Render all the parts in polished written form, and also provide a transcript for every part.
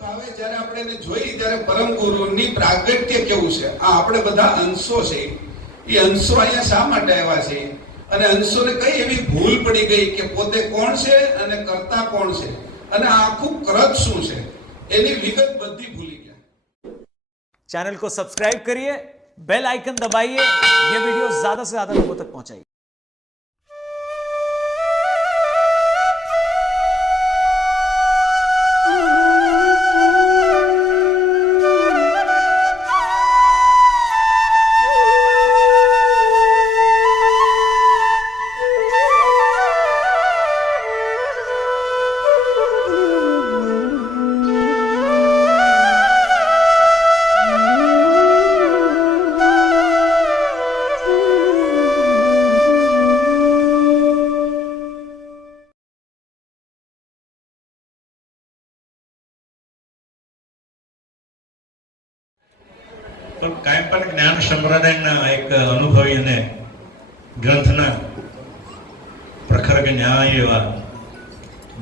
ભાવે જ્યારે આપણે એને જોઈ ત્યારે પરમ ગુરુની પ્રાગટ્ય કેવું છે. આ આપણે બધા અંશો છે. એ અંશો અહીંયા શા માટે આવ્યા છે અને અંશોને કઈ એવી ભૂલ પડી ગઈ કે પોતે કોણ છે અને કરતા કોણ છે અને આખું કૃત શું છે એની વિગત બધી ભૂલી ગયા. चैनल को सब्सक्राइब करिए, बेल आइकन दबाइए, ये वीडियो ज्यादा से ज्यादा लोगों तक पहुंचाइए. પણ કાંઈ પણ જ્ઞાન સંપ્રદાયના એક અનુભવી અને ગ્રંથના પ્રખર ન્યાય એવા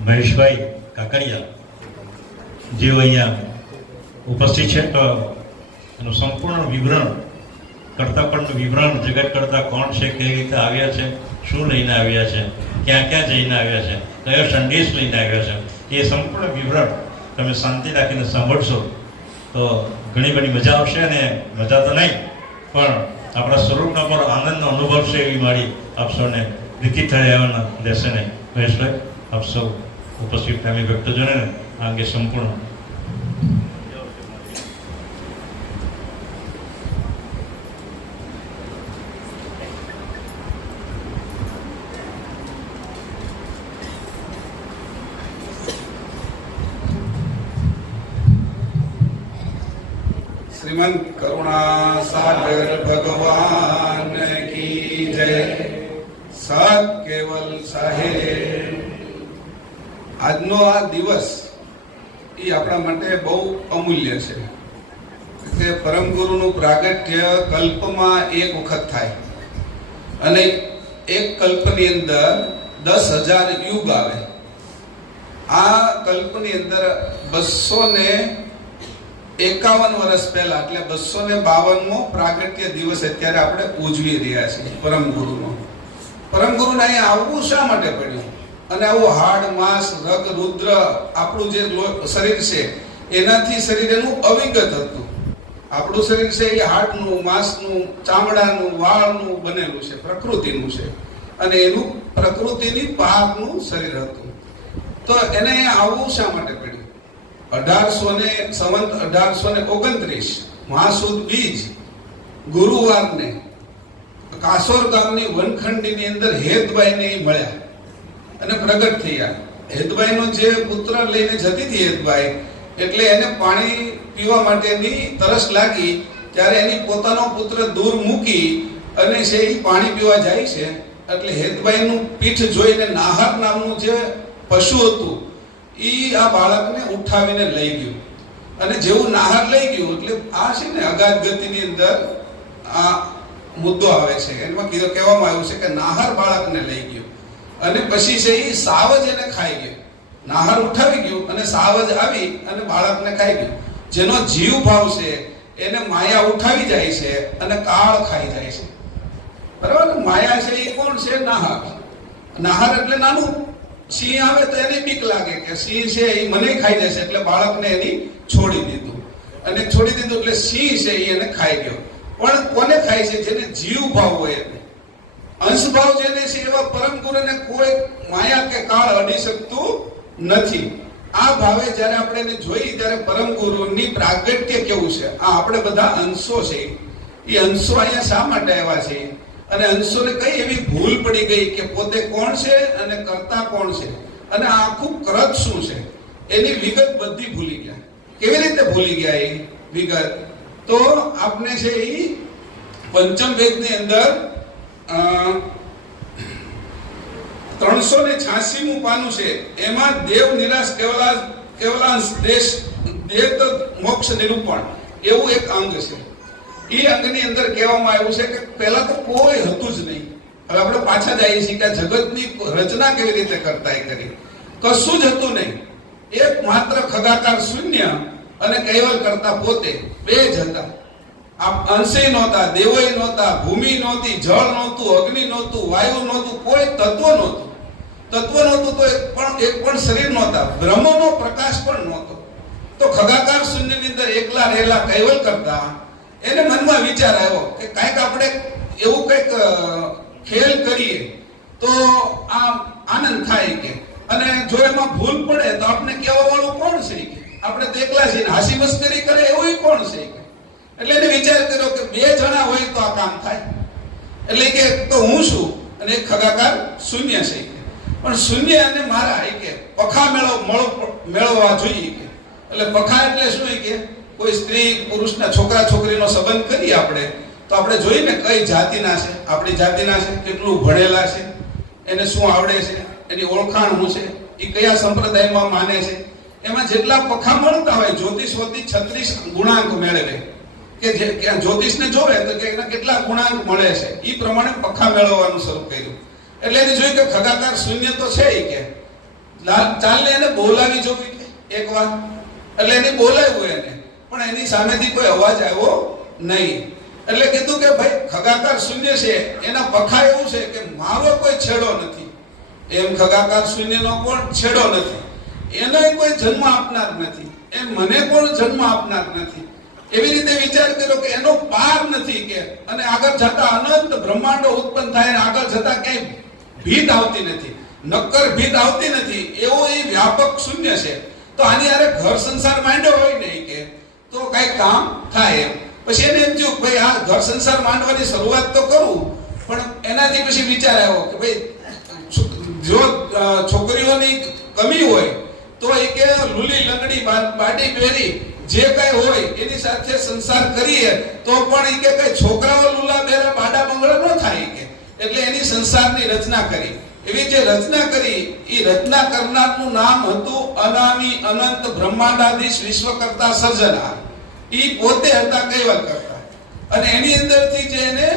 મહેશભાઈ કાકડિયા જેઓ અહીંયા ઉપસ્થિત છે, તો એનું સંપૂર્ણ વિવરણ કર્તાપણનું વિવરણ જગત કરતા કોણ છે, કેવી રીતે આવ્યા છે, શું લઈને આવ્યા છે, ક્યાં ક્યાં જઈને આવ્યા છે, કયો સંદેશ લઈને આવ્યા છે, એ સંપૂર્ણ વિવરણ તમે શાંતિ રાખીને સાંભળશો તો ઘણી બધી મજા આવશે. અને મજા તો નહીં પણ આપણા સ્વરૂપના પર આનંદનો અનુભવ છે એવી મારી આપ સૌને રીતિ થયા રહેશે ને. મહેશભાઈ, આપ સૌ ઉપસ્થિત પ્રેમી ભક્તજનોને આ અંગે સંપૂર્ણ શ્રીમંત કરુણા સાગર ભગવાન કી જય. સત કેવલ સાહેબ, આજનો આ દિવસ એ આપણા માટે બહુ અમૂલ્ય છે કે પરમ ગુરુનું પ્રાગટ્ય કલ્પમાં એક વખત થાય અને એક કલ્પની અંદર 10,000 યુગ આવે. આ કલ્પની અંદર 251 વર્ષ પહેલા એટલે 252મો પ્રાગટ્ય દિવસ અત્યારે આપણે ઉજવી રહ્યા છીએ પરમ ગુરુનો. પરમ ગુરુને અહીંયા આવવું શા માટે પડ્યું અને આવું હાડ માંસ રગ રુદ્ર આપણું જે શરીર છે એનાથી શરીર એનું અવિગત હતું. આપણું શરીર છે એ હાડનું, માંસનું, ચામડાનું, વાળનું બનેલું છે, પ્રકૃતિનું છે અને એનું પ્રકૃતિની બહારનું શરીર હતું. તો એને અહીંયા આવવું શા માટે પડ્યું? 1829 મહાસુદ બીજ ગુરુવારને કાસોર ગામની વનખંડીની અંદર હેતભાઈને મળ્યા અને પ્રગટ થયા. હેતભાઈનો જે પુત્ર લઈને જતી હતી હેતભાઈ, એટલે એને પાણી પીવા માટેની તરસ લાગી ત્યારે એની પોતાનો પુત્ર દૂર મૂકી અને છે એ પાણી પીવા જાય છે. એટલે હેતભાઈનું પીઠ જોઈને નાહર નામનું જે પશુ હતું ઈ આ બાળકને ઉઠાવીને લઈ ગયું અને જેવું નાહર લઈ ગયું એટલે આ છે ને અગાધ ગતિની અંદર આ મુદ્દો આવે છે. એમાં કહેવામાં આવ્યું છે કે નાહર બાળકને લઈ ગયું અને પછી છે એ સાવજ એને ખાઈ ગયો. નાહર ઉઠાવી ગયું અને સાવજ આવી અને બાળકને ખાઈ ગયું. જેનો જીવ ભાવ છે એને માયા ઉઠાવી જાય છે અને કાળ ખાઈ જાય છે. બરાબર? માયા છે એ કોણ છે? નાહર. નાહર એટલે નાનું. સિંહ આવે તો એને બીક લાગે કે સિંહ છે એ મને ખાઈ જશે, એટલે બાળકને એની છોડી દીધું અને છોડી દીધું એટલે સિંહ છે એ એને ખાઈ ગયો. પણ કોને ખાય છે? જેને જીવ ભાવ હોય એને. અંશ ભાવ જેને છે એવા પરમ ગુરુને કોઈ માયા કે કાળ અડી શકતું નથી. આ ભાવે જ્યારે આપણે એને જોઈ ત્યારે પરમ ગુરુની પ્રાગટ્ય કેવું છે. આ આપણે બધા અંશો છે. એ અંશો અહીંયા શા માટે આવ્યા છે અને અંશોને કઈ એવી ભૂલ પડી ગઈ કે પોતે કોણ છે અને કરતા કોણ છે અને આખું કૃત શું છે એની વિગત બધી ભૂલી ગયા. કેવી રીતે ભૂલી ગયા એ વિગત? તો આપણે છે એ પંચમ વેદની અંદર 386મું પાનું છે. એમાં દેવ નિરાશ કેવલાંશ દેશ દેવ મોક્ષ નિરૂપણ એવું એક અંગ છે. એ અંગની અંદર કહેવામાં આવ્યું છે કે પહેલા તો કોઈ હતું જ નહીં. હવે આપણે પાછા જઈએ છીએ કે જગતની રચના કેવી રીતે કરતા એ કરી. કશું જ હતું નહીં. એક માત્ર ખગાકાર શૂન્ય અને કૈવલ કરતા પોતે બે જ હતા. આ અંશે નહોતા, દેવોય નહોતા, ભૂમિ નહોતી, જળ નહોતું, અગ્નિ નહોતું, વાયુ નહોતું, કોઈ તત્વ નહોતું. તત્વ નહોતું તો એક પણ શરીર નહોતા, બ્રહ્મનો પ્રકાશ પણ નહોતો. તો ખગાકાર શૂન્યની અંદર એકલા રહેલા કૈવલ કરતા એને મનમાં વિચાર આવ્યો કે કાંઈક આપણે એવું કંઈક ખેલ કરીએ તો આ આનંદ થાય કે, અને જો એમાં ભૂલ પડે તો આપણે કહેવા વાળું કોણ છે કે, આપણે તો એકલા છીએ, હાસી મસ્કરી કરે એવું કોણ છે કે. એટલે એને વિચાર કર્યો કે બે જણા હોય તો આ કામ થાય. એટલે કે તો હું છું અને એક ખગાકાર શૂન્ય છે, પણ શૂન્ય અને મારા કે પખા મેળવવા જોઈએ કે. એટલે પખા એટલે શું કે કોઈ સ્ત્રી પુરુષના છોકરા છોકરીનો સંબંધ કરીએ આપણે તો આપણે જોઈએ ને કઈ જાતિના છે, આપણી જાતિના છે, કેટલું ભણેલા છે, એને શું આવડે છે, એની ઓળખાણ શું છે, એ કયા સંપ્રદાયમાં માને છે. એમાં જેટલા પખા મળતા હોય જ્યોતિષોથી 36 ગુણાંક મેળવે કે જે જ્યોતિષને જોવે તો કે એના કેટલા ગુણાંક મળે છે, એ પ્રમાણે પખા મેળવવાનું શરૂ કર્યું. એટલે એને જોયું કે ખગાકાર શૂન્ય તો છે કે ચાલને એને બોલાવી જોવી એક વાર. એટલે એને બોલાવ્યું એને, પણ એની સામેથી કોઈ અવાજ આવ્યો નહીં. એટલે કીધું કે ભાઈ ખગાકાર શૂન્ય છે, એના પખા એવું છે કે મારો કોઈ છેડો નથી. એમ ખગાકાર શૂન્યનો પણ છેડો નથી, એને કોઈ જન્મ આપનાર નથી, એમ મને પણ જન્મ આપનાર નથી. એવી રીતે વિચાર કર્યો કે એનો પાર નથી કે, અને આગળ જતા અનંત બ્રહ્માંડો ઉત્પન્ન થાય અને આગળ જતા ક્યાંય ભીત આવતી નથી, નક્કર ભીત આવતી નથી, એવો એ વ્યાપક શૂન્ય છે. તો આની હારે ઘર સંસાર માંડ્યો હોય નહીં કે તો કઈ કામ થાય એમ. પછી એને એમ થયું ભાઈ આ ઘર સંસાર માંડવાની શરૂઆત તો કરું, પણ એનાથી પછી વિચાર આવ્યો કે ભાઈ જો છોકરીઓની કમી હોય તો એ કે લુલી લંગડી બાડી બેરી જે કઈ હોય એની સાથે સંસાર કરીએ તો પણ એ કે કઈ છોકરાઓ લુલા બેરા બાડા બંગડા ન થાય કે. એટલે એની સંસારની રચના કરી. એવી જે રચના કરી એ રચના કરનારનું નામ હતું અનામી અનંત બ્રહ્માંડાધીશ વિશ્વકર્તા સર્જનાર. એ પોતે હતા કૈવલ કરતા, અને એની અંદરથી જે એને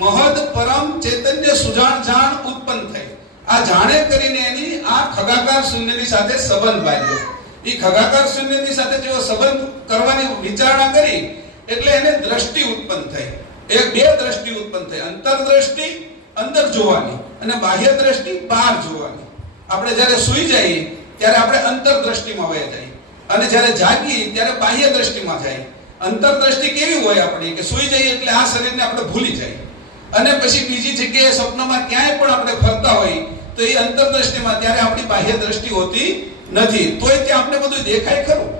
મહદ પરમ ચૈતન્ય સુજાણ જાણ ઉત્પન્ન થઈ. આ જાણે કરીને એની આ ખગાકાર શૂન્યની સાથે સંબંધ બાંધ્યો. એ ખગાકાર શૂન્યની સાથે જેવો સંબંધ કરવાની વિચારણા કરી એટલે એને દ્રષ્ટિ ઉત્પન્ન થઈ. એક બે દ્રષ્ટિ ઉત્પન્ન થઈ, અંતરદ્રષ્ટિ અંદર જોવાની અને બાહ્ય દ્રષ્ટિ બહાર જોવાની. આપણે જ્યારે સૂઈ જઈએ ત્યારે આપણે અંતરદ્રષ્ટિમાં વહી જઈએ, અને જ્યારે જાગીએ ત્યારે બાહ્ય દ્રષ્ટિમાં જઈએ. અંતરદ્રષ્ટિ કેવી હોય આપણી કે સૂઈ જઈએ એટલે આ શરીરને આપણે ભૂલી જઈએ, અને પછી બીજી જગ્યાએ સ્વપ્નમાં ક્યાંય પણ આપણે ફરતા હોઈએ તો એ અંતરદ્રષ્ટિમાં ત્યારે આપણી બાહ્ય દ્રષ્ટિ હોતી નથી. તોય ત્યાં આપણે બધું દેખાય ખરું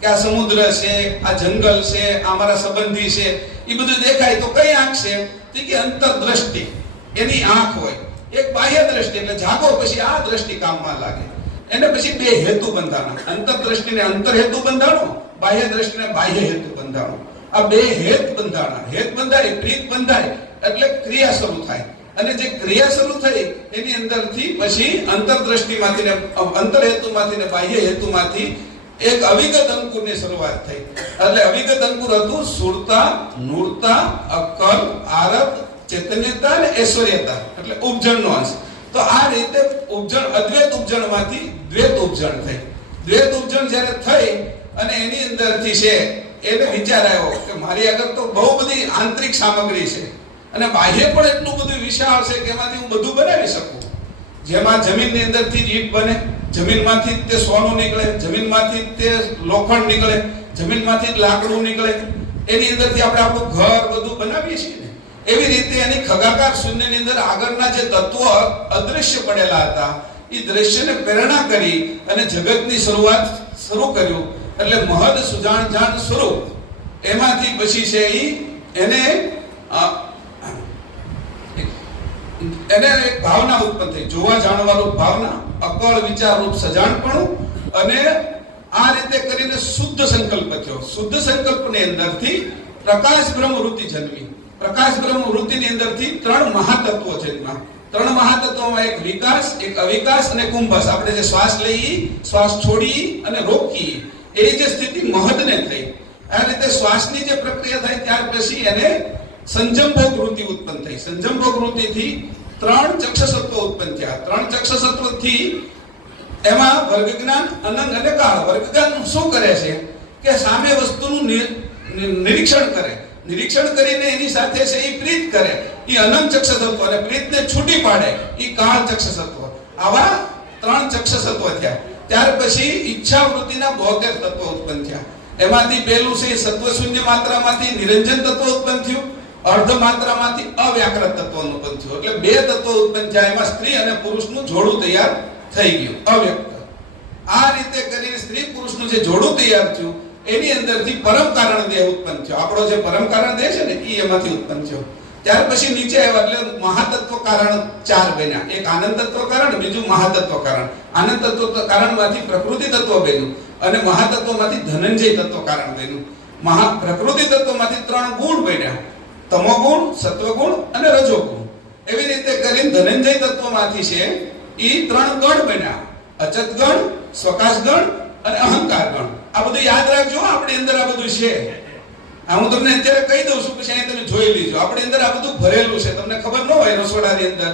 કે આ સમુદ્ર છે, આ જંગલ છે, આ મારા સંબંધી છે, એ બધું દેખાય. તો કઈ આંખ છે કે અંતરદ્રષ્ટિ, એની આંખ હોય. એક બાહ્ય દ્રષ્ટિ એટલે જાગો પછી આ દ્રષ્ટિ કામમાં લાગે. એને પછી બે હેતુ બંધાણા, અંતરદ્રષ્ટિને અંતર હેતુ બંધાણો, બાહ્ય દ્રષ્ટિને બાહ્ય હેતુ બંધાણો. આ બે હેત બંધાણા. હેત બંધાય, પ્રીત બંધાય એટલે ક્રિયા શરૂ થાય, અને જે ક્રિયા શરૂ થઈ એની અંદરથી પછી અંતરદ્રષ્ટિમાંથી ને અંતર હેતુમાંથી ને બાહ્ય હેતુમાંથી એક અવિગત અંકુરની શરૂઆત થઈ. એટલે અવિગત અંકુર હતું સુરતા, નૂરતા, અક્કલ, આરત, ચૈતન્યતા અને ઐશ્વર્યતા, એટલે ઉપજણનો અંશ. તો આ રીતે ઉપજણ અદ્વૈત ઉપજણમાંથી દ્વૈત ઉપજણ થઈ. દ્વૈત ઉપજણ જ્યારે થઈ અને એની અંદરથી છે એને વિચાર આવ્યો કે મારી આગળ તો બહુ બધી આંતરિક સામગ્રી છે અને બાહ્ય પણ એટલું બધું વિશાળ છે કે એમાંથી હું બધું બનાવી શકું. જેમાં જમીનની અંદરથી જ ઈંટ બને, જમીનમાંથી તે સોનું નીકળે, જમીનમાંથી તે લોખંડ નીકળે, જમીનમાંથી જ લાકડું નીકળે, એની અંદરથી આપણે આપણું ઘર બધું બનાવીએ છીએ ને. એવી રીતે એની ખગાકાર શૂન્યની અંદર આગળના જે તત્વો અદૃશ્ય પડેલા હતા એ દ્રશ્યને પ્રેરણા કરી અને જગતની શરૂઆત શરૂ કર્યું. એટલે મહદ સુજાણ જાણ સ્વરૂપ એમાંથી પછી છે એને એક ભાવના ઉત્પન્ન થઈ, જોવા જાણવાનું ભાવના, અકળ વિચાર રૂપ સજાણપણું, અને આ રીતે કરીને શુદ્ધ સંકલ્પ થયો. શુદ્ધ સંકલ્પની અંદરથી પ્રકાશ બ્રહ્મ વૃત્તિ જન્મી. પ્રકાશ બ્રહ્મ વૃત્તિની અંદરથી ત્રણ મહાતત્વો જન્મ્યા. ત્રણ મહાતત્વોમાં એક વિકાસ, એક અવિકાસ અને કુંભસ. આપણે જે શ્વાસ લઈએ, શ્વાસ છોડીએ અને રોકીએ, એ જે સ્થિતિ મહદને થઈ. આ રીતે શ્વાસની જે પ્રક્રિયા થાય ત્યાર પછી એને સંજમભોગ વૃત્તિ ઉત્પન્ન થઈ. સંજમભોગ વૃત્તિથી ત્રણ ચક્ષસત્વ ઉત્પન્ન થયા. ત્રણ ચક્ષસત્વથી એમાં વર્ગ જ્ઞાન, અનંગ અને કાળ. વર્ગ જ્ઞાન શું કરે છે કે સામે વસ્તુનું નિરીક્ષણ કરે, નિરીક્ષણ કરીને એની સાથે છે એ પ્રીત કરે, એ અનંત ચક્ષ તત્વ, અને પ્રીતને છૂટી પાડે એ કાળ ચક્ષ તત્વ. આવા 3 ચક્ષ તત્વ થયા. ત્યાર પછી ઈચ્છા વૃત્તિના 72 તત્વો ઉત્પન્ન થયા. એમાંથી પહેલું છે સત્વશૂન્ય માત્રામાંથી નિરંજન તત્વ ઉત્પન્ન થયું, અર્ધ માત્રામાંથી અવ્યાકૃત તત્વ ઉત્પન્ન થયું. એટલે 2 તત્વો ઉત્પન્ન થયા. એમાં સ્ત્રી અને પુરુષનું જોડું તૈયાર થઈ ગયું, અવ્યક્ત. આ રીતે કરીને સ્ત્રી પુરુષનું જે જોડું તૈયાર થયું એની અંદરથી પરમ કારણ દેહ ઉત્પન્ન થયો. આપણો જે પરમ કારણ દેહ છે ને એ એમાંથી ઉત્પન્ન થયો. ત્યાર પછી નીચે આવ્યા એટલે મહાતત્વ કારણ 4 બન્યા. એક આનંદ તત્વ કારણ, બીજું મહાતત્વ કારણ. આનંદ તત્વ કારણમાંથી પ્રકૃતિ તત્વ બન્યું અને મહાતત્વમાંથી ધનંજય તત્વ કારણ બન્યું. પ્રકૃતિ તત્વમાંથી 3 ગુણ બન્યા, તમો ગુણ, સત્વ ગુણ અને રજો ગુણ. એવી રીતે કરીને ધનંજય તત્વમાંથી છે એ 3 ગણ બન્યા, અચત ગણ, સ્વકાશ ગણ અને અહંકાર ગણ. આ બધું યાદ રાખજો, આપણી અંદર આ બધું છે. હું તમને અત્યારે કહી દઉં છું, પછી અહીં તમે જોઈ લીજો. આપણી અંદર આ બધું ભરેલું છે. તમને ખબર ન હોય રસોડાની અંદર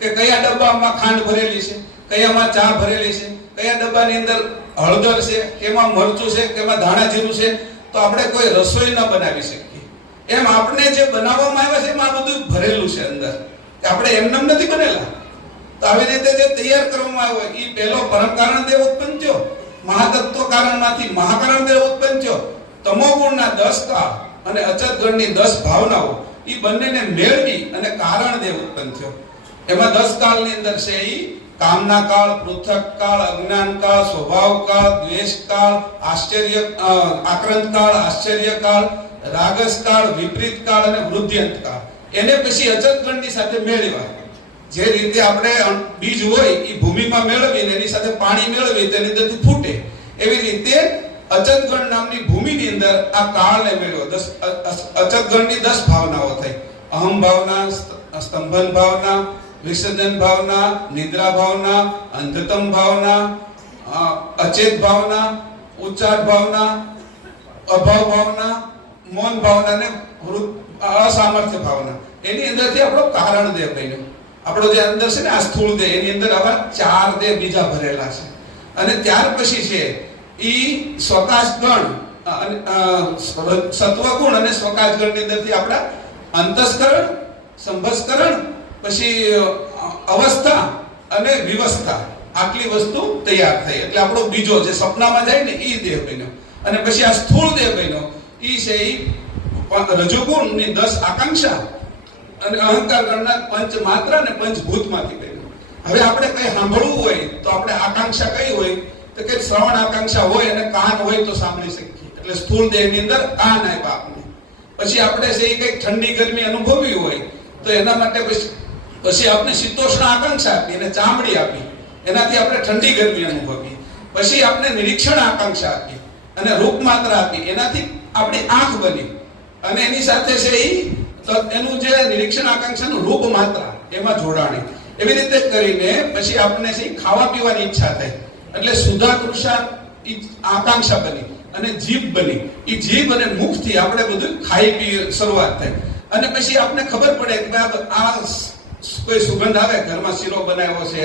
કે કયા ડબ્બામાં ખાંડ ભરેલી છે, કયામાં ચા ભરેલી છે, કયા ડબ્બાની અંદર હળદર છે, કેમાં મરચું છે, કેમાં ધાણા જીરું છે, તો આપણે કોઈ રસોઈ ન બનાવી શકીએ. એમ આપણે જે બનાવવામાં આવે છે એમાં આ બધું ભરેલું છે અંદર. આપણે એમનેમ નથી બનેલા. તો આવી રીતે જે તૈયાર કરવામાં આવ્યો એ પહેલો પરમ કારણ દેહ ઉત્પન્ન થયો, મહાતત્વ કારણમાંથી મહાકારણ દેહ ઉત્પન્ન થયો, તમો ગુણના 10 કાળ અને અચત ગણની 10 ભાવનાઓ એ બંનેને મેળવી અને કારણ દેહ ઉત્પન્ન થયો. એમાં 10 કાળની અંદર છે એ કામના કાળ, પૃથક કાળ, અજ્ઞાન કાળ, સ્વભાવ કાળ, દ્વેષ કાળ, આશ્ચર્ય આક્રાંત કાળ, આશ્ચર્ય કાળ, રાગસ કાળ, વિપરીત કાળ અને વૃદ્ધ્યંત કાળ. એને પછી અચત ગણની સાથે મેળવ્યા. જે રીતે આપણે બીજ હોય એ ભૂમિમાં મેળવીને એની સાથે પાણી મેળવી તેની અંદરથી ફૂટે, એવી રીતે અચતગણ નામની ભૂમિની અંદર આ કાળને મેળવ્યો. અચતગણની 10 ભાવનાઓ થઈ. અહમ ભાવના, સ્તંભન ભાવના, વિસર્જન ભાવના, નિદ્રા ભાવના, અંધતમ ભાવના, અચેત ભાવના, ઉચ્ચાટ ભાવના, અભાવ ભાવના, મૌન ભાવના અને અસામર્થ્ય ભાવના. એની અંદરથી આપણો કારણ દેહ બન્યો. આપણો જે અંદર છે ને આ સ્થૂળ દેહ, એની અંદર આવા 4 દેહ બીજા ભરેલા છે. અને ત્યાર પછી છે ઈ સ્વકાશ ગણ, સત્વગુણ અને સ્વકાશ ગણની અંદરથી આપણા અંતસ્કરણ, સંભસ્કરણ, પછી અવસ્થા અને વિવસ્થા, આટલી વસ્તુ તૈયાર થઈ. એટલે આપણો બીજો જે સપનામાં જાય ને ઈ દેહ બન્યો. અને પછી આ સ્થૂળ દેહ બન્યો. ઈ છે ઈ રજોગુણની 10 આકાંક્ષા અને અહંકાર ગણના 5 માત્રા અને 5 ભૂતમાંથી બન્યો. હવે આપણે કઈ સાંભળવું હોય તો આપણે આકાંક્ષા કઈ હોય તો કે શ્રવણ આકાંક્ષા હોય અને કાન હોય તો સાંભળી શકીએ. એટલે સ્થૂળ દેહની અંદર કાન આપ્યા આપણે. પછી આપણે છે કઈક ઠંડી ગરમી અનુભવી હોય તો એના માટે પછી આપણે શીતોષ્ણ આકાંક્ષા આપી, એને ચામડી આપી, એનાથી આપણે ઠંડી ગરમી અનુભવી. પછી આપણે નિરીક્ષણ આકાંક્ષા આપી અને રૂપ માત્રા આપી, એનાથી આપણી આંખ બની. અને એની સાથે છે એનું જે નિરીક્ષણ આકાંક્ષાનું રૂપ માત્રા એમાં જોડાણી. એવી રીતે કરીને પછી આપણે છે ખાવા પીવાની ઈચ્છા થઈ. એટલે સુધા તૃષા આકાંક્ષા બની અને જીભ બની. એ જીભ અને મુખથી આપણે બધું ખાઈ પી શરૂઆત થઈ. અને પછી આપણે ખબર પડે કે આ કોઈ સુગંધ આવે, ઘરમાં શીરો બનાવ્યો છે,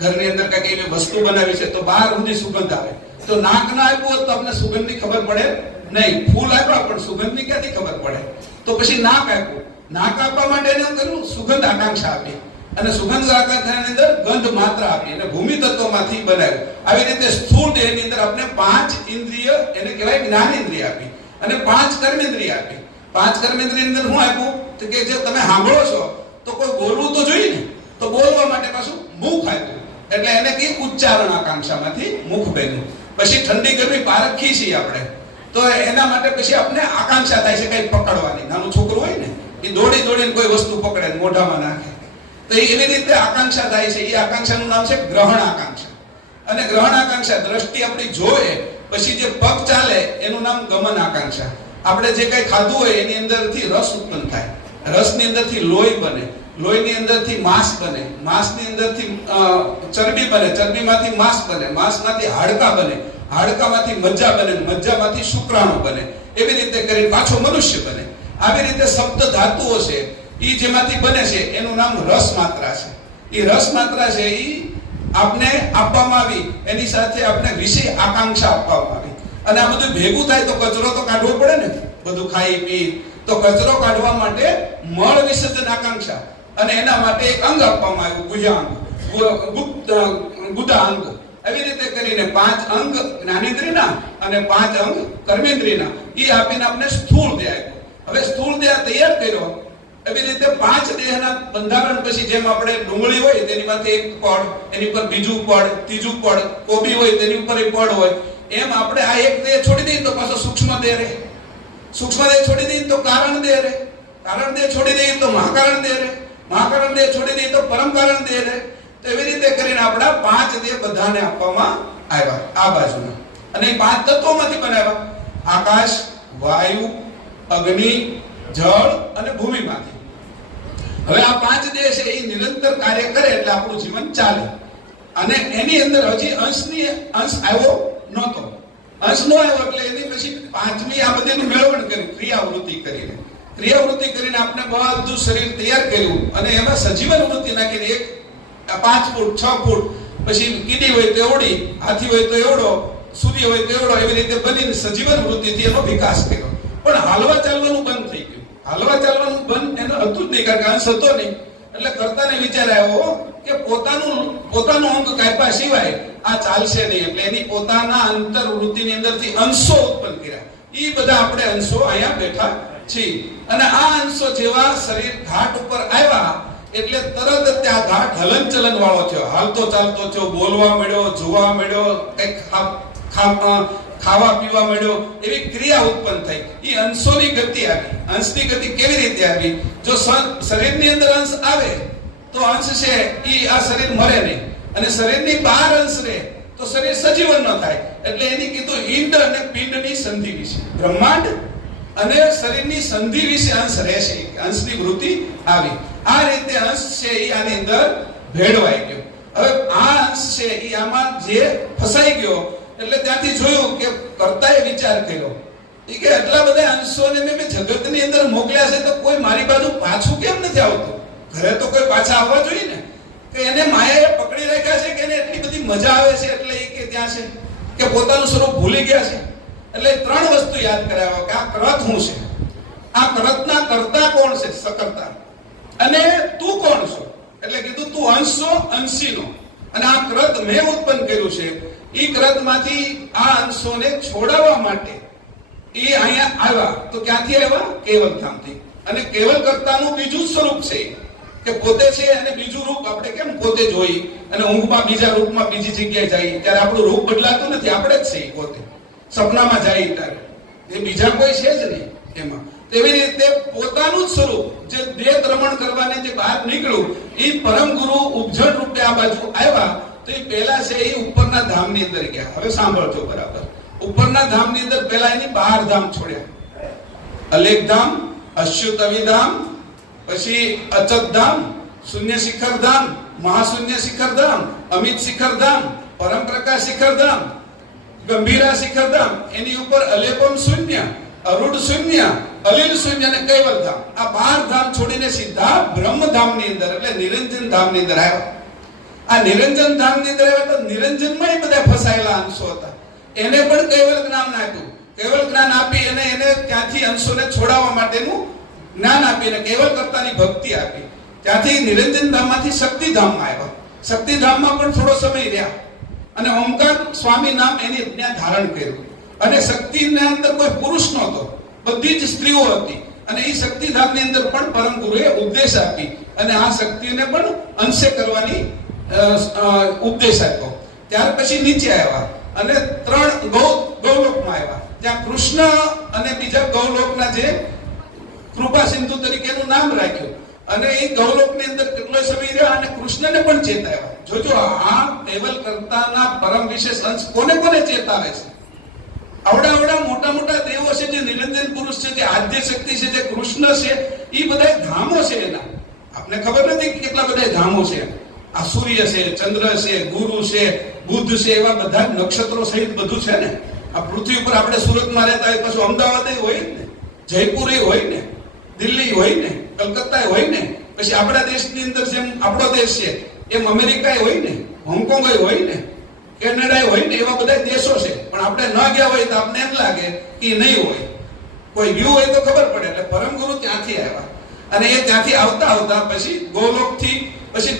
ઘરની અંદર કઈક એવી વસ્તુ બનાવી છે, તો બહાર સુધી સુગંધ આવે. તો નાક ના આપ્યું હોત તો આપણે સુગંધની ખબર પડે નહીં. ફૂલ આપ્યા પણ સુગંધની ક્યાંથી ખબર પડે? તો પછી નાક આપ્યું. નાક આપવા માટે એને કર્યું સુગંધ આકાંક્ષા આપી અને સુગંધ આકાંક્ષાની અંદર ગંધ માત્રા આપી અને ભૂમિ તત્વમાંથી બનાવ્યું. આવી રીતે સ્થૂળ દેહની અંદર આપણે 5 ઇન્દ્રિય, એને કહેવાય જ્ઞાન ઇન્દ્રિય આપી અને 5 કર્મેન્દ્રિય આપી. 5 કર્મેન્દ્રિય અંદર શું આપ્યું તો કે જે તમે સાંભળો છો તો કોઈ બોલવું તો જોઈએ ને, તો બોલવા માટે પાછું મુખ આપ્યું. એટલે એને કે ઉચ્ચારણ આકાંક્ષામાંથી મુખ બન્યું. પછી ઠંડી ગરમી પારખી છીએ આપણે, તો એના માટે પછી આપણે આકાંક્ષા થાય છે કઈ પકડવાની. નાનું છોકરું હોય ને એ દોડી દોડીને કોઈ વસ્તુ પકડે મોઢામાં નાખે, તો એવી રીતે આકાંક્ષા થાય છે. એ આકાંક્ષાનું નામ છે ગ્રહણ આકાંક્ષા. અને ગ્રહણ આકાંક્ષા દ્રષ્ટિ આપણી જોવે પછી જે પગ ચાલે એનું નામ ગમન આકાંક્ષા. આપણે જે કઈ ખાધું હોય એની અંદરથી રસ ઉત્પન્ન થાય, રસની અંદરથી લોહી બને, લોહીની અંદરથી માંસ બને, માંસની અંદરથી ચરબી બને, ચરબીમાંથી માંસ બને, માંસમાંથી હાડકા બને, હાડકામાંથી મજ્જા બને, મજ્જામાંથી શુક્રાણુ બને. એવી રીતે કરી પાછો મનુષ્ય બને. આવી રીતે સપ્ત ધાતુઓ છે એ જેમાંથી બને છે એનું નામ રસ માત્રા છે. એ રસ માત્રા છે એ આપને આપવામાં આવી, એની સાથે આપને વિષય આકાંક્ષા આપવામાં આવી. અને આ બધું ભેગું થાય તો કચરો તો કાઢવો પડે ને, બધું ખાઈ પી તો કચરો કાઢવા માટે મળ વિસર્જન આકાંક્ષા, અને એના માટે એક અંગ આપવામાં આવ્યું, ગુહ્યાંગ, ગુદાંગ. એવી રીતે કરીને 5 અંગ જ્ઞાનેન્દ્રિયના અને 5 અંગ કર્મેન્દ્રિયના એ આપીને આપણે સ્થૂળ દેહ આપ્યો. હવે સ્થૂળ દેહ તૈયાર કર્યો. એવી રીતે 5 દેહના બંધારણ પછી જેમ આપણે ડુંગળી હોય તેની માથે એક પડ, એની પર બીજું પડ, ત્રીજું પડ, કોબી હોય તેની ઉપર એક પડ હોય, એમ આપણે આ એક દેહ છોડી દઈએ તો પાછો સૂક્ષ્મ દેહ રહે, સૂક્ષ્મ દેહ છોડી દઈએ તો કારણ દેહ રહે, કારણ દેહ છોડી દઈએ તો મહાકારણ દેહ રહે, મહાકારણ દેહ છોડી દઈએ તો પરમ કારણ દેહ રહે. તો એવી રીતે કરીને આપણા 5 દેહ બધાને આપવામાં આવ્યા આ બાજુના. અને એ 5 તત્વોમાંથી બનાવ્યા, આકાશ, વાયુ, અગ્નિ, જળ અને ભૂમિમાંથી. હવે આ 5 દેહ છે એ નિરંતર કાર્ય કરે એટલે આપણું જીવન ચાલે. અને એની અંદર હજી અંશ આવ્યો નહોતો. અંશ નો આવ્યો એટલે એની પછી 5મી આ બધીનું મેળવણ કરી, ક્રિયાવૃત્તિ કરીને. ક્રિયાવૃત્તિ કરીને આપણે બધું શરીર તૈયાર કર્યું અને એમાં સજીવન વૃત્તિ નાખીને 5 ફૂટ 6 ફૂટ, પછી કીડી હોય તો એવડી, હાથી હોય તો એવડો, સૂર્ય હોય તો એવડો, એવી રીતે બનીને સજીવન વૃત્તિથી એનો વિકાસ કર્યો. પણ હાલવા ચાલવાનું બંધ થઈ ગયું. હાલવા ચાલવાનું બંધ એનો હતું જ નહીં, કારણ કે અંશ હતો નહીં. એટલે કર્તાને વિચાર આવ્યો કે પોતાનું અંગ કાપ્યા સિવાય આ ચાલશે નહીં. એટલે એની પોતાના અંતર વૃત્તિની અંદરથી અંશો ઉત્પન્ન કર્યા. એ બધા આપણે અંશો અહીંયા બેઠા છીએ. અને આ અંશો જેવા શરીર ઘાટ ઉપર આવ્યા એટલે તરત જ ત્યાં ઘાટ હલનચલન વાળો થયો, હાલતો ચાલતો થયો, બોલવા મળ્યો, જોવા મળ્યો, કંઈક ખાવા પીવા મળ્યો, એવી ક્રિયા ઉત્પન્ન થઈ. એ અંશોની ગતિ આવી. અંશની ગતિ કેવી રીતે આવી? જો શરીરની અંદર અંશ આવે તો અંશ છે એ આ શરીર મરે નહીં, અને શરીરની બહાર અંશ રહે તો શરીર સજીવન ન થાય. એટલે એની કીધું ઈંડ અને પિંડની સંધિ વિશે, બ્રહ્માંડ અને શરીરની સંધિ વિશે અંશ રહેશે, અંશની વૃત્તિ આવી. આ રીતે અંશ છે એ આની અંદર ભેળવાઈ ગયો. હવે આ અંશ છે એ આમાં જે ફસાઈ ગયો એટલે ત્યાંથી જોયું કે કર્તાએ વિચાર કર્યો કે આટલા બધા અંશોને મેં જગતની અંદર મોકલ્યા છે તો કોઈ મારી બાજુ પાછું કેમ નથી આવતું? ઘરે તો કોઈ પાછા આવવા જોઈએ ને. કે એને માયાએ પકડી રાખ્યા છે કે એને એટલી બધી મજા આવે છે એટલે એ કે ત્યાં છે કે પોતાનું સ્વરૂપ ભૂલી ગયા છે. એટલે 3 વસ્તુ યાદ કરાવ્યા કે આ કરત શું છે, આ કરતના કર્તા કોણ છે, સકર્તા, અને તું કોણ છો? એટલે કીધું તું અંશ છો, અંશીનો. અને આ કરત મેં ઉત્પન્ન કર્યું છે. એ કરતમાંથી આ અંશોને છોડાવવા માટે એ અહીંયા આવ્યા. તો ક્યાંથી આવ્યા? કેવલધામથી. અને કેવલ કર્તાનું બીજું સ્વરૂપ છે કે પોતે છે અને બીજું રૂપ આપણે કેમ પોતે જોઈ અને ઊંઘમાં બીજા રૂપમાં બીજી જગ્યાએ જઈએ ત્યારે આપણું રૂપ બદલાતું નથી, આપણે જ છીએ પોતે. સપનામાં જાય ત્યારે એ બીજા કોઈ છે જ નહીં એમાં. તેવી રીતે પોતાનું જ સ્વરૂપ જે દેહ રમણ કરવાને જે બહાર નીકળ્યું એ પરમ ગુરુ ઉપજળ રૂપે આ બાજુ આવ્યા. તો એ પહેલા છે એ ઉપરના ધામની અંદર ગયા. હવે સાંભળજો બરાબર. ઉપરના ધામની અંદર પહેલા એની 12 ધામ છોડ્યા. અલેખ ધામ, અચ્યુતવિ ધામ, પછી અચત ધામ, શૂન્ય શિખર ધામ, મહાશૂન્ય શિખર ધામ, અમિત શિખર ધામ, પરમ પ્રકાશ શિખર ધામ, ગંભીરા શિખર ધામ, એની ઉપર અલેપમ શૂન્ય, અરૂઢ શૂન્ય, અલીલ શૂન્ય અને કૈવલ ધામ. આ 12 ધામ છોડીને સીધા બ્રહ્મધામની અંદર એટલે નિરંજન ધામની અંદર આવ્યા. આ નિરંજન ધામની અંદર આવ્યા તો નિરંજનમાં બધા ફસાયેલા અંશો હતા. એને પણ કૈવલ જ્ઞાન આપ્યું. કૈવલ જ્ઞાન આપી અને એને ત્યાંથી અંશોને છોડાવવા માટેનું જ્ઞાન આપી અને કૈવલ કર્તાની ભક્તિ આપી. ત્યાંથી નિરંજન ધામમાંથી શક્તિધામમાં આવ્યા. શક્તિધામમાં પણ થોડો સમય રહ્યા અને ઓમકાર સ્વામી નામ એની ત્યાં ધારણ કર્યું. અને શક્તિના અંદર કોઈ પુરુષ નહોતો, બધી જ સ્ત્રીઓ હતી. અને એ શક્તિધામની અંદર પણ પરમ ગુરુએ ઉપદેશ આપી અને આ શક્તિને પણ અંશે કરવાની ઉપદેશ આપ્યો. ત્યાર પછી નીચે આવ્યા અને 3 ગૌલોકમાં આવ્યા. ત્યાં કૃષ્ણ અને બીજા ગૌલોકના જે કૃપા સિંધુ તરીકેનું નામ રાખ્યું. અને એ ગૌલોકની અંદર કેટલો સમય રહ્યા અને કૃષ્ણને પણ ચેતાવ્યા. જોજો આ કેવલ કર્તાના પરમ વિશેષ અંશ કોને કોને ચેતાવે છે? આવડા મોટા મોટા દેવો છે, જે નિરંજન પુરુષ છે, જે આદ્ય શક્તિ છે, જે કૃષ્ણ છે, એ બધા ધામો છે એના. આપને ખબર નથી કે કેટલા બધા ધામો છે. આ સૂર્ય છે, ચંદ્ર છે, ગુરુ છે, બુદ્ધ છે, એવા બધા નક્ષત્રો સહિત બધું છે ને. આ પૃથ્વી ઉપર આપણે સુરતમાં રહેતા હોય, પછી અમદાવાદ હોય ને, જયપુર હોય ને, દિલ્હી હોય ને, કલકત્તા હોય ને, પછી આપણા દેશની અંદર જેમ આપણો દેશ છે એમ અમેરિકા હોય ને, હોંગકોંગ હોય ને, કેનેડા હોય ને, એવા બધા દેશો છે, પણ આપણે ન ગયા હોય તો આપણે એમ લાગે કે નહીં હોય. કોઈ ગયું હોય તો ખબર પડે. એટલે પરમ ગુરુ ત્યાંથી આવ્યા, અને એ ત્યાંથી આવતા આવતા પછી ગોલોકથી પછી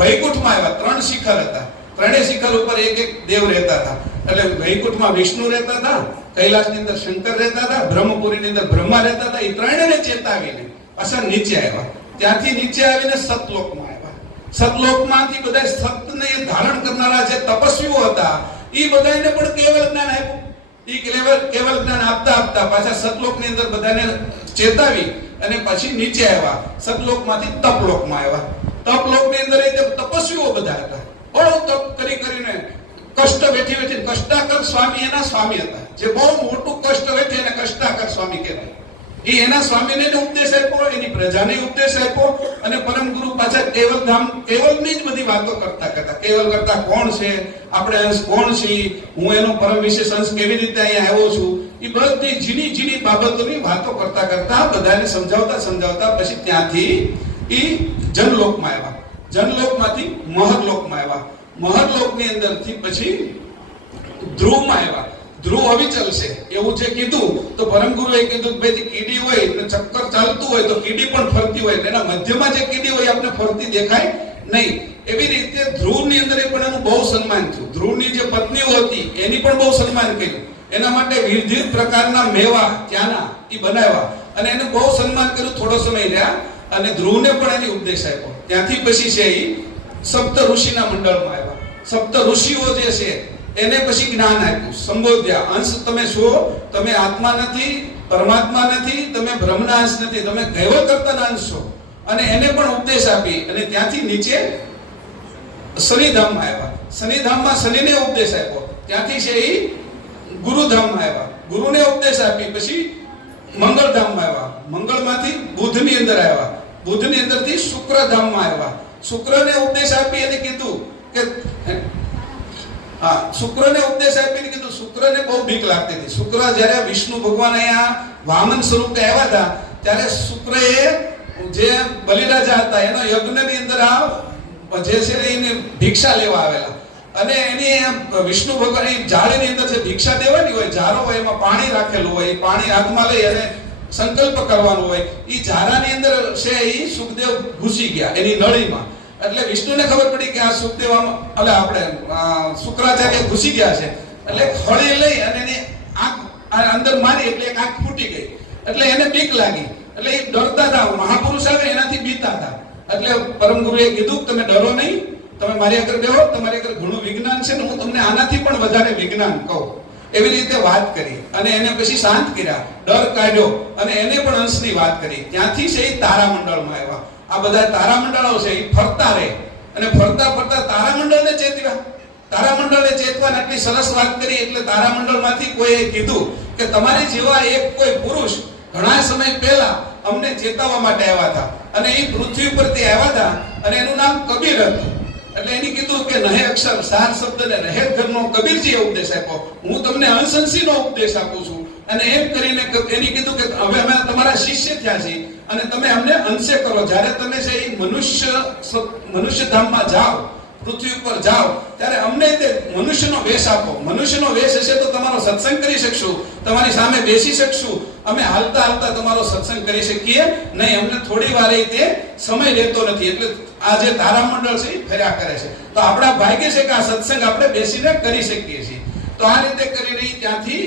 વૈકુંઠમાં આવ્યા. 3 શિખર હતા, 3 શિખર ઉપર એક એક દેવ રહેતા હતા. એટલે વૈકુંઠમાં વિષ્ણુ રહેતા હતા, કૈલાસની અંદર શંકર રહેતા હતા, બ્રહ્મપુરીની અંદર બ્રહ્મા રહેતા હતા. એ ત્રણેયને ચેતાવીને પાછા નીચે આવ્યા. ત્યાંથી નીચે આવીને સતલોકમાં આવ્યા. સતલોકમાંથી બધા સતને ધારણ કરનારા જે તપસ્વીઓ હતા, એ બધાને પણ કેવલ જ્ઞાન આપ્યું. એ કેવલ જ્ઞાન આપતા આપતા પાછા સતલોકની અંદર બધાને ચેતાવી અને પછી નીચે આવ્યા. સતલોકમાંથી તપલોકમાં આવ્યા. તપલોકની અંદર એ તપસ્વીઓ બધા હતા. બહુ તપ કરીને કષ્ટ વેઠી વેઠી, કષ્ટાકર સ્વામી એના સ્વામી હતા. જે બહુ મોટું કષ્ટ વેઠે એને કષ્ટાકર સ્વામી કહેવાય. એ એના સ્વામીને ઉપદેશ આપ્યો, એની પ્રજાને ઉપદેશ આપ્યો. અને પરમ ગુરુ પાછા કેવલની જ બધી વાતો કરતા. કેવલ કરતા કોણ છે, આપણે અંશ કોણ છીએ, હું એનો પરમ વિશેષ અંશ કેવી રીતે અહીંયા આવ્યો છું, એ બધી ઝીણી બાબતોની વાતો કરતા બધાને સમજાવતા પછી ત્યાંથી એ જનલોકમાં આવ્યા. જનલોકમાંથી મહદલોકમાં આવ્યા. મહદલોકની અંદરથી પછી ધ્રુવમાં આવ્યા. ધ્રુવ અવિચલ છે એવું જે કીધું, તો પરમ ગુરુએ કીધું ભાઈ કીડી હોય ને ચક્કર ચાલતું હોય તો કીડી પણ ફરતી હોય, એના મધ્યમાં જે કીડી હોય આપણે ફરતી દેખાય નહીં. એવી રીતે ધ્રુવની અંદર પણ એનું બહુ સન્માન થયું. ધ્રુવની જે પત્નીઓ હતી એની પણ બહુ સન્માન કર્યું. એના માટે વિવિધ પ્રકારના મેવા ત્યાંના એ બનાવ્યા અને એને બહુ સન્માન કર્યું. થોડો સમય રહ્યા અને ધ્રુવને પણ એની ઉપદેશ આપ્યો. ત્યાંથી પછી છે એ સપ્ત ઋષિના મંડળમાં આવ્યા. સપ્ત ઋષિઓ જે છે એને પછી જ્ઞાન આપ્યું, સંબોધ્યા. અંશ તમે છો, તમે આત્મા નથી, પરમાત્મા નથી, તમે બ્રહ્મના અંશ નથી, તમે કૈવલ કરતાના અંશ છો. અને એને પણ ઉપદેશ આપી અને ત્યાંથી નીચે શનિધામમાં આવ્યા. શનિધામમાં શનિને ઉપદેશ આપ્યો. ત્યાંથી છે એ ગુરુધામમાં આવ્યા. ગુરુને ઉપદેશ આપી પછી મંગળધામમાં આવ્યા. મંગળમાંથી બુધની અંદર આવ્યા. બુધની અંદરથી શુક્રધામમાં આવ્યા. શુક્રને ઉપદેશ આપી અને કીધું કે શુક્રને ઉપદેશ આપીને કીધું. શુક્રને બહુ બીક લાગતી હતી. શુક્ર જ્યારે વિષ્ણુ ભગવાન અહીંયા વામન સ્વરૂપે આવ્યા હતા ત્યારે શુક્રએ જે બલિરાજા હતા એનો યજ્ઞની અંદર જે છે એને ભિક્ષા લેવા આવેલા. અને એની વિષ્ણુ ભગવાન જાળીની અંદર જે ભિક્ષા દેવાની હોય, જારો હોય, એમાં પાણી રાખેલું હોય, એ પાણી હાથમાં લઈ અને સંકલ્પ કરવાનો હોય. એ જારાની અંદર છે એ સુખદેવ ઘૂસી ગયા એની નળીમાં. એટલે વિષ્ણુને ખબર પડી કે આ સુખદેવામાં આપણે શુક્રાચાર્ય ઘૂસી ગયા છે. એટલે હળી લઈ અને એની આંખ અંદર મારી એટલે એક આંખ ફૂટી ગઈ. એટલે એને બીક લાગી. એટલે એ ડરતા હતા. મહાપુરુષ આવે એનાથી બીતા હતા. એટલે પરમ ગુરુએ કીધું તમે ડરો નહીં, તમે મારી આગળ બેહો, તમારી આગળ ઘણું વિજ્ઞાન છે ને હું તમને આનાથી પણ વધારે વિજ્ઞાન કહું. એવી રીતે વાત કરી અને એને પછી શાંત કર્યા, ડર કાઢ્યો અને એને પણ અંશની વાત કરી. ત્યાંથી છે એ તારામંડળમાં આવ્યા. આ બધા તારામંડળો છે એ ફરતા રહે અને ફરતા તારામંડળને ચેતવ્યા. તારામંડળને ચેતવાને આટલી સરસ વાત કરી એટલે તારામંડળમાંથી કોઈએ કીધું કે તમારી જેવા એક કોઈ પુરુષ ઘણા સમય પહેલા અમને ચેતવવા માટે આવ્યા હતા અને એ પૃથ્વી ઉપરથી આવ્યા હતા અને એનું નામ કબીર હતું. એટલે એને કીધું કે નહે અક્ષર સાર શબ્દને રહેત ઘરનો કબીરજીએ ઉપદેશ આપ્યો. હું તમને અંશંશીનો ઉપદેશ આપું છું. અને એમ કરીને એને કીધું કે હવે અમે તમારા શિષ્ય થયા છીએ અને તમે અમને અંશે કરો. જ્યારે તમે છે એ મનુષ્ય ધામમાં જાઓ, પૃથ્વી ઉપર જાઓ, ત્યારે અમને તે મનુષ્યનો વેશ આપો. મનુષ્યનો વેશ હશે તો તમારો સત્સંગ કરી શકશું, તમારી સામે બેસી શકશું. અમે હાલતા તમારો સત્સંગ કરી શકીએ નહીં. અમને થોડી વાર તે સમય રહેતો નથી. એટલે આ જે તારામંડળ છે એ ફર્યા કરે છે. તો આપણા ભાગ્ય છે કે આ સત્સંગ આપણે બેસીને કરી શકીએ છીએ. તો આ રીતે કરીને ત્યાંથી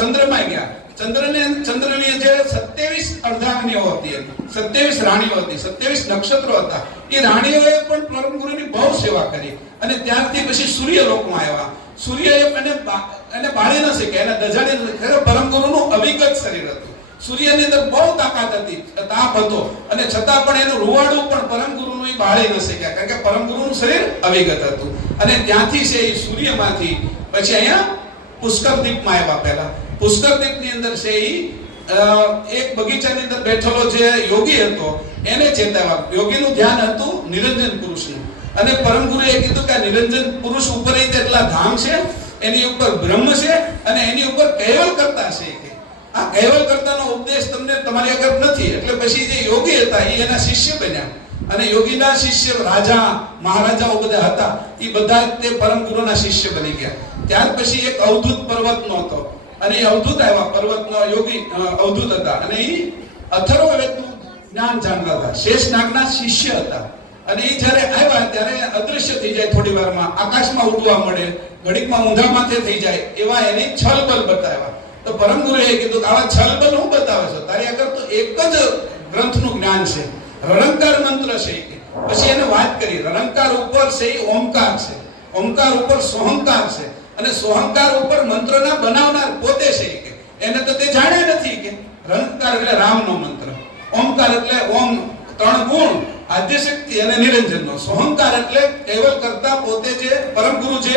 ચંદ્રમાં ગયા. ચંદ્રની જે 27 અર્ધાંગીઓ હતી, 27 રાણીઓ હતી, 27 નક્ષત્રો હતા. એ રાણીઓએ પણ પરમ ગુરુની બહુ સેવા કરી અને ત્યારથી પછી સૂર્યલોકમાં આવ્યા. સૂર્યએ એને બાળી ન શક્યા, એને દજાડી ન શક્યા. પરમ ગુરુનું અવિગત શરીર હતું. સૂર્યની અંદર બહુ તાકાત હતી, તાપ હતો અને છતાં પણ એનું રૂવાડું પણ પરમ ગુરુનું બાળી ન શક્યા કારણ કે પરમ ગુરુનું શરીર અવિગત હતું. અને ત્યાંથી છે એ સૂર્યમાંથી પછી અહીંયા પુષ્કરદીપમાં આવ્યા. પહેલા પુષ્કરદીપની અંદર છે એક બગીચાની અંદર બેઠેલો જે યોગી હતો એને ચેતાવ્યા. યોગીનું ધ્યાન હતું નિરંજન પુરુષનું અને પરમ ગુરુએ કીધું કે આ નિરંજન પુરુષ ઉપર જેટલા ધામ છે એની ઉપર બ્રહ્મ છે અને એની ઉપર કૈવલ કરતા છે. આ કૈવલ કરતાનો ઉપદેશ તમને તમારી આગળ નથી. એટલે પછી જે યોગી હતા એ એના શિષ્ય બન્યા. અને યોગીના શિષ્ય રાજા મહારાજાઓ બધા હતા, એ બધા તે પરમ ગુરુના શિષ્ય બની ગયા. ત્યાર પછી એક અવધૂત પર્વતનો હતો, અને એ અવધૂત આવ્યા, પર્વતનો યોગી અવધૂત હતા, અને એ અથર્વવેદનું જ્ઞાન જાણતા હતા, શેષનાગના શિષ્ય હતા. અને એ જ્યારે આવ્યા ત્યારે અદૃશ્ય થઈ જાય, થોડી વારમાં આકાશમાં ઉડવા મળે, ઘડીકમાં ઊંધા માથે થઈ જાય, એવા એને છલબલ બતાવ્યા. તો પરમ ગુરુએ કીધું કે આવા છલબલ હું બતાવે છો, તારી આગળ તો એક જ ગ્રંથનું જ્ઞાન છે, રણંકાર મંત્ર છે. પછી એને વાત કરી, રણંકાર ઉપર છે એ ઓમકાર છે, ઓમકાર ઉપર સોહંકાર છે, અને સોહંકાર ઉપર મંત્રના બનાવનાર પોતે છે કે એને તો તે જાણ્યા નથી કે રણંકાર એટલે રામનો મંત્ર, ઓમકાર એટલે ઓમ 3 ગુણ આદ્ય શક્તિ અને નિરંજનનો, સોહંકાર એટલે કેવલ કરતા પોતે જે પરમ ગુરુ છે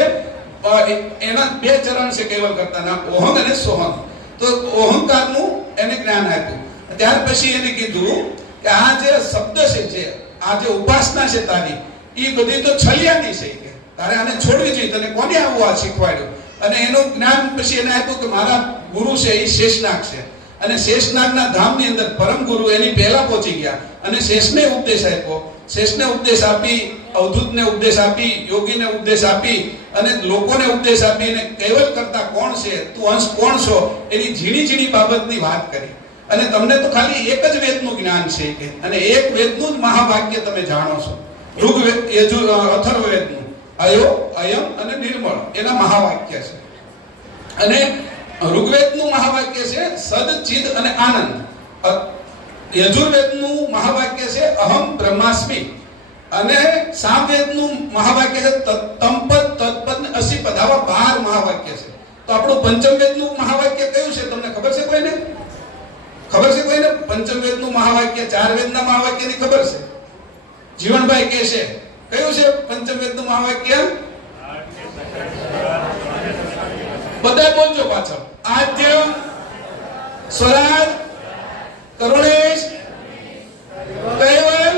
એના 2 ચરણ છે કેવલ કરતાના, ઓહંગ અને સોહંગ. તો ઓહંકારનું એને જ્ઞાન આપ્યું. ત્યાર પછી એને કીધું કે આ જે શબ્દ છે, જે આ જે ઉપાસના છે તારી, એ બધી તો છલિયાની છે કે તારે આને છોડવી જોઈએ, તને કોને આવું આ શીખવાડ્યું? અને એનું જ્ઞાન પછી એને આપ્યું કે મારા ગુરુ છે એ શેષનાગ છે, અને શેષનાગના ધામની અંદર પરમ ગુરુ એની પહેલા પહોંચી ગયા, અને શેષને ઉપદેશ આપ્યો. શેષને ઉપદેશ આપી, અવધૂતને ઉપદેશ આપી, યોગીને ઉપદેશ આપી, અને લોકોને ઉપદેશ આપી, અને કૈવલ કરતા કોણ છે, તું અંશ કોણ છો, એની ઝીણી ઝીણી બાબતની વાત કરી. અને તમને તો ખાલી એક જ વેદનું જ્ઞાન છે કે, અને એક વેદનું જ મહાવાક્ય તમે જાણો છો, ઋગ્વેદ, યજુર, અથર્વવેદનું અયો, અયમ અને નિર્મળ એના મહાવાક્ય છે. અને ઋગ્વેદનું મહાવાક્ય છે સદ, ચિદ અને આનંદ. યજુર્વેદનું મહાવાક્ય છે અહમ બ્રહ્માસ્મિ, અને સામવેદનું મહાવાક્ય છે તમપદ, તત્પદ ને અસીપદ. આવા 12 મહાવાક્ય છે. તો આપણું પંચમવેદનું મહાવાક્ય કયું છે તમને ખબર છે કોઈને? ખબર છે કોઈને પંચમવેદનું મહાવાક્ય? 4 વેદના મહાવાક્યની ખબર છે? જીવનભાઈ કહે છે કયું છે પંચમવેદનું મહાવાક્ય? બધા બોલજો પાછળ. આદ્ય, સ્વરાજ, કરુણેશ, કૈવલ.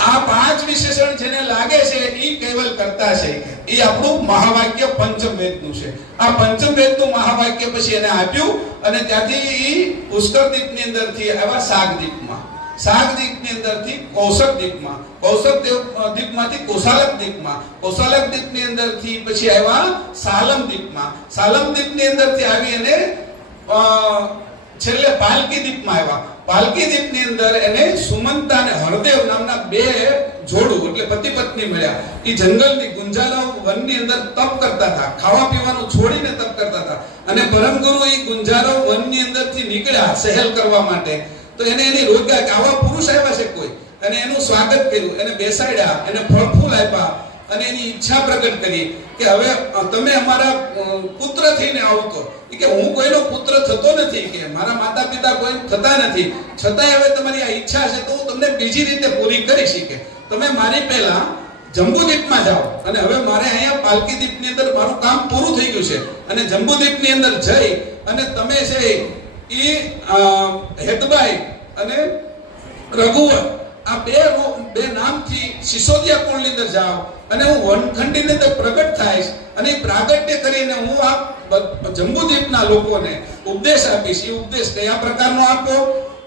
આ 5 વિશેષણ જેને લાગે છે એ કૈવલ કરતા છે, એ આપણું મહાવાક્ય પંચમવેદનું છે. આ પંચમવેદનું મહાવાક્ય પછી એને આપ્યું, અને ત્યાંથી પુષ્કરદીપની અંદરથી આવ્યા સાગદીપમાં, સાગદીપની અંદરથી કૌશકદીપમાં, કૌશકદીપમાંથી કોસાલકદીપમાં, કોસાલકદીપની અંદરથી પછી આવ્યા સાલમદીપમાં, સાલમદીપની અંદરથી આવી અને છેલ્લે પાલકીદીપમાં આવ્યા. પાલકીદીપની અંદર એને સુમંતા અને હરદેવ નામના 2 જોડું એટલે પતિ પત્ની મળ્યા. એ જંગલની ગુંજારાવ વનની અંદર તપ કરતા હતા, ખાવા પીવાનું છોડીને તપ કરતા હતા. અને પરમગુરુ એ ગુંજારાવ વનની અંદરથી નીકળ્યા સહેલ કરવા માટે. તો એને એની રોક્યા કે આવા પુરુષ આવ્યા છે કોઈ, અને એનું સ્વાગત કર્યું, એને બેસાડ્યા, એને ફળ ફૂલ આપ્યા, અને એની ઈચ્છા પ્રગટ કરી કે હવે તમે અમારા પુત્ર થઈને આવતો. કે હું કોઈનો પુત્ર થતો નથી, કે મારા માતા પિતા કોઈ થતા નથી, છતાંય હવે તમારી આ ઈચ્છા છે તો હું તમને બીજી રીતે પૂરી કરીશ. કે તમે મારી પહેલા જંબુદ્વીપમાં જાઓ, અને હવે મારે અહીંયા પાલકીદીપની અંદર મારું કામ પૂરું થઈ ગયું છે, અને જંબુદ્વીપની અંદર જઈ અને તમે છે એ હેતબાઈ અને રઘુવર આ બે નામથી સિસોદિયા કુળની અંદર જાઓ, અને હું વનખંડીની અંદર પ્રગટ થાઈશ, અને એ પ્રાગટ્ય કરીને હું આ જંબુદ્વીપના લોકોને ઉપદેશ આપીશ. એ ઉપદેશ કયા પ્રકારનો આપો,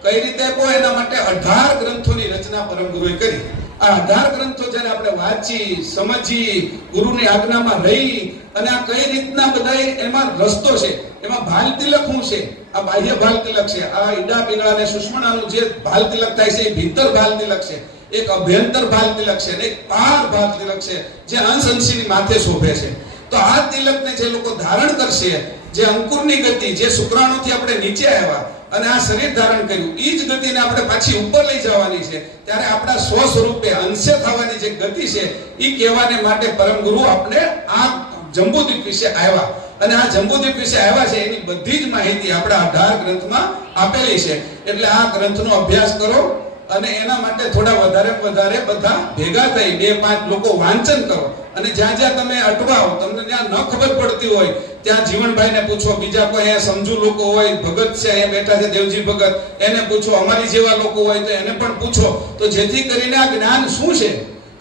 કઈ રીતે આપો, એના માટે 18 ગ્રંથોની રચના પરમ ગુરુએ કરી. આ 18 ગ્રંથો જ્યારે આપણે વાંચી, સમજી, ગુરુની આજ્ઞામાં રહી, અને આ કઈ રીતના બધા એમાં રસ્તો છે, એમાં ભાલ તિલક શું છે, આ બાહ્ય ભાલ તિલક છે, આ ઈડા પીગળા અને સુષ્મણાનું જે ભાલ તિલક થાય છે એ ભીતર ભાલ તિલક છે, એક અભ્યંતર ભાલ તિલક છે, એક પાર ભાલ તિલક છે જે અંશ અંશીની માથે શોભે છે. તો આ તિલકને જે લોકો ધારણ કરશે, જે અંકુરની ગતિ, જે શુક્રાણુથી આપણે નીચે આવ્યા અને આ શરીર ધારણ કર્યું, એ જ ગતિને આપણે પાછી ઉપર લઈ જવાની છે. ત્યારે આપણા સ્વ સ્વરૂપે અંશે થવાની જે ગતિ છે એ કહેવાને માટે પરમ ગુરુ આપણે આ જંબુદ્વીપ વિશે આવ્યા, અને આ જંબુદ્વીપ વિશે આવ્યા છે એની બધી જ માહિતી આપણા 18 ગ્રંથમાં આપેલી છે. એટલે આ ગ્રંથનો અભ્યાસ કરો, અને એના માટે થોડા વધારે બધા ભેગા થઈ 2-5 લોકો વાંચન કરો, અને જ્યાં જ્યાં તમે અટવાઓ, તમને જ્યાં ન ખબર પડતી હોય ત્યાં જીવનભાઈને પૂછો, બીજા કોઈ અહીંયા સમજુ લોકો હોય, ભગત છે અહીંયા બેઠા છે દેવજી ભગત, એને પૂછો, અમારી જેવા લોકો હોય તો એને પણ પૂછો, તો જેથી કરીને આ જ્ઞાન શું છે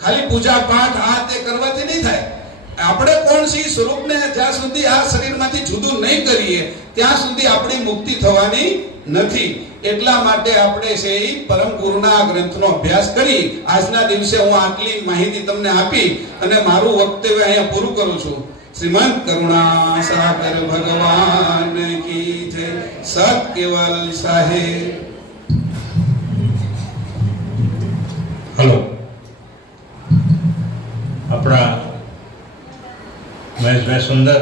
ખાલી પૂજા પાઠ આ તે કરવાથી નહીં થાય. આપણે કોણ છે સ્વરૂપને જ્યાં સુધી આ શરીરમાંથી જુદું નહીં કરીએ ત્યાં સુધી આપણી મુક્તિ થવાની નથી. એટલા માટે આપણે છે એ પરમ ગુરુના આ ગ્રંથનો અભ્યાસ કરી આજના દિવસે હું આટલી માહિતી તમને આપી અને મારું વક્તવ્ય અહીંયા પૂરું કરું છું. શ્રીમંત કરુણા સાગર ભગવાન કી જય. સત કેવલ સાહેબ. હલો, આપણા મહેશભાઈ સુંદર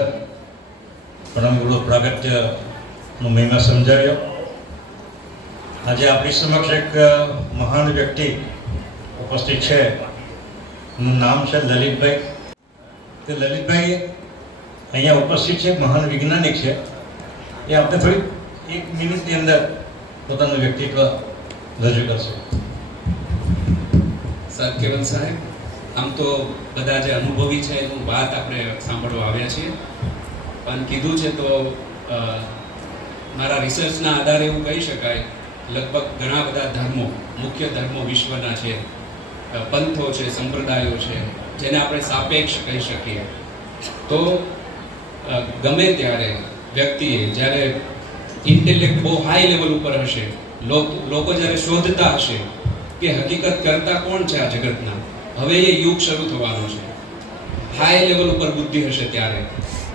પરમ ગુરુ પ્રાગટ્યનો મહિમા સમજાવ્યો. આજે આપણી સમક્ષ એક મહાન વ્યક્તિ ઉપસ્થિત છે. એનું નામ છે લલિતભાઈ. તે લલિતભાઈ અહીંયા ઉપસ્થિત છે, મહાન વૈજ્ઞાનિક છે. એ આપણે થોડી 1 મિનિટની અંદર પોતાનું વ્યક્તિત્વ રજૂ કરશે. સર કેવલ સાહેબ, આમ તો બધા જે અનુભવી છે એનું વાત આપણે સાંભળવા આવ્યા છીએ, પણ કીધું છે તો મારા રિસર્ચના આધારે એવું કહી શકાય લગભગ ઘણા બધા ધર્મો, મુખ્ય ધર્મો વિશ્વના છે, પંથો છે, સંપ્રદાયો છે, જેને આપણે સાપેક્ષ કહી શકીએ. તો ગમે ત્યારે વ્યક્તિએ જ્યારે ઇન્ટેલેક્ટ બહુ હાઈ લેવલ ઉપર હશે, લોકો જ્યારે શોધતા હશે કે હકીકત કરતા કોણ છે આ જગતના, હવે એ યુગ શરૂ થવાનો છે. હાઈ લેવલ ઉપર બુદ્ધિ હશે ત્યારે,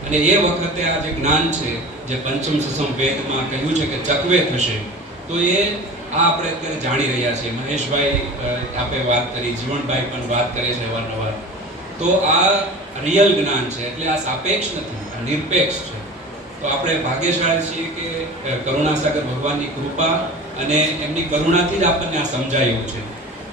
અને એ વખતે આ જે જ્ઞાન છે જે પંચમ સસમ વેદમાં કહ્યું છે કે ચકવે થશે, તો એ આ આપણે અત્યારે જાણી રહ્યા છીએ. મહેશભાઈ આપે વાત કરી, જીવણભાઈ પણ વાત કરે છે અવારનવાર. તો આ રિયલ જ્ઞાન છે, એટલે આ સાપેક્ષ નથી, આ નિરપેક્ષ છે. તો આપણે ભાગ્યશાળી છીએ કે કરુણાસાગર ભગવાનની કૃપા અને એમની કરુણાથી જ આપણને આ સમજાયું છે.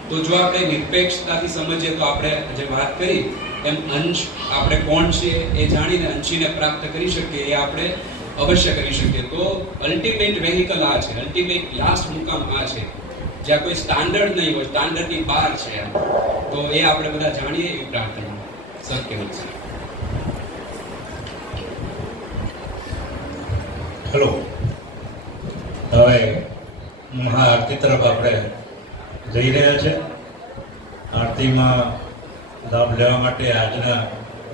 તો જો આપણે નિરપેક્ષતાથી સમજીએ તો આપણે જે વાત કરી એમ અંશ આપણે કોણ છીએ એ જાણીને અંશીને પ્રાપ્ત કરી શકીએ, એ આપણે અવશ્ય કરી શકીએ. તો અલ્ટિમેટ વેહિકલ આ છે, અલ્ટિમેટ લાસ્ટ મુકામ આ છે, જ્યાં કોઈ સ્ટાન્ડર્ડ નહીં હોય, સ્ટાન્ડર્ડની બહાર છે. તો એ આપણે બધા જાણીએ એવી પ્રાર્થના. સત્ય છે. હેલો, હવે મહાઆરતી તરફ આપણે જઈ રહ્યા છે. આરતીમાં લાભ લેવા માટે આજના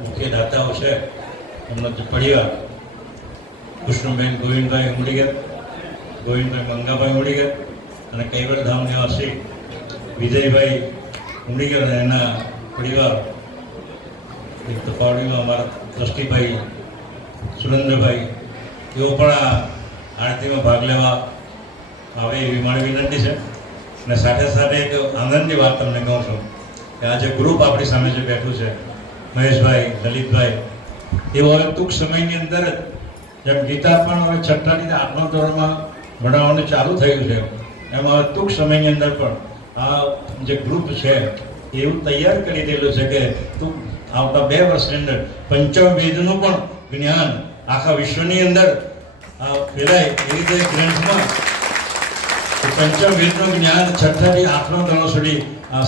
મુખ્ય દાતાઓ છે, એમનો પરિવાર કૃષ્ણબેન ગોવિંદભાઈ ઉમડીગર, ગોવિંદભાઈ મંગાભાઈ ઉમડીગર અને કૈવલધામ નિવાસી વિજયભાઈ ઉમડીગર અને એના પરિવાર. એક તો પાવડીમાં અમારા દ્રષ્ટિભાઈ સુરેન્દ્રભાઈ, તેઓ પણ આ આરતીમાં ભાગ લેવા આવે એવી મારી વિનંતી છે. અને સાથે સાથે એક આનંદની વાત તમને કહું છું કે આ જે ગ્રુપ આપણી સામે જે બેઠું છે, મહેશભાઈ, લલિતભાઈ, એવો હવે ટૂંક સમયની અંદર જ જેમ ગીતા પણ હવે 6ઠ્ઠાથી 8મા ધોરણમાં ભણાવવાનું ચાલુ થયું છે, એમાં હવે ટૂંક સમયની અંદર પણ આ જે ગ્રુપ છે એવું તૈયાર કરી દેલું છે કે આવતા 2 વર્ષની અંદર પંચવેદનું પણ જ્ઞાન આખા વિશ્વની અંદર ફેલાય એ રીતે ગ્રંથમાં પંચવેદનું જ્ઞાન 6ઠ્ઠાથી 8મા ધોરણ સુધી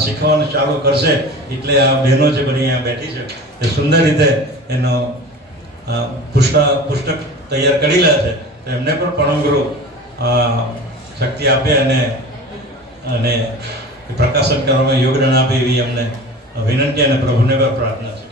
શીખવાનું ચાલુ કરશે. એટલે આ બહેનો જે બધી અહીંયા બેઠી છે એ સુંદર રીતે એનો પુસ્તક તૈયાર કરેલા છે. તો એમને પણ પરમગુરુ શક્તિ આપે અને પ્રકાશન કરવામાં યોગદાન આપે એવી અમને વિનંતી અને પ્રભુને પણ પ્રાર્થના છે.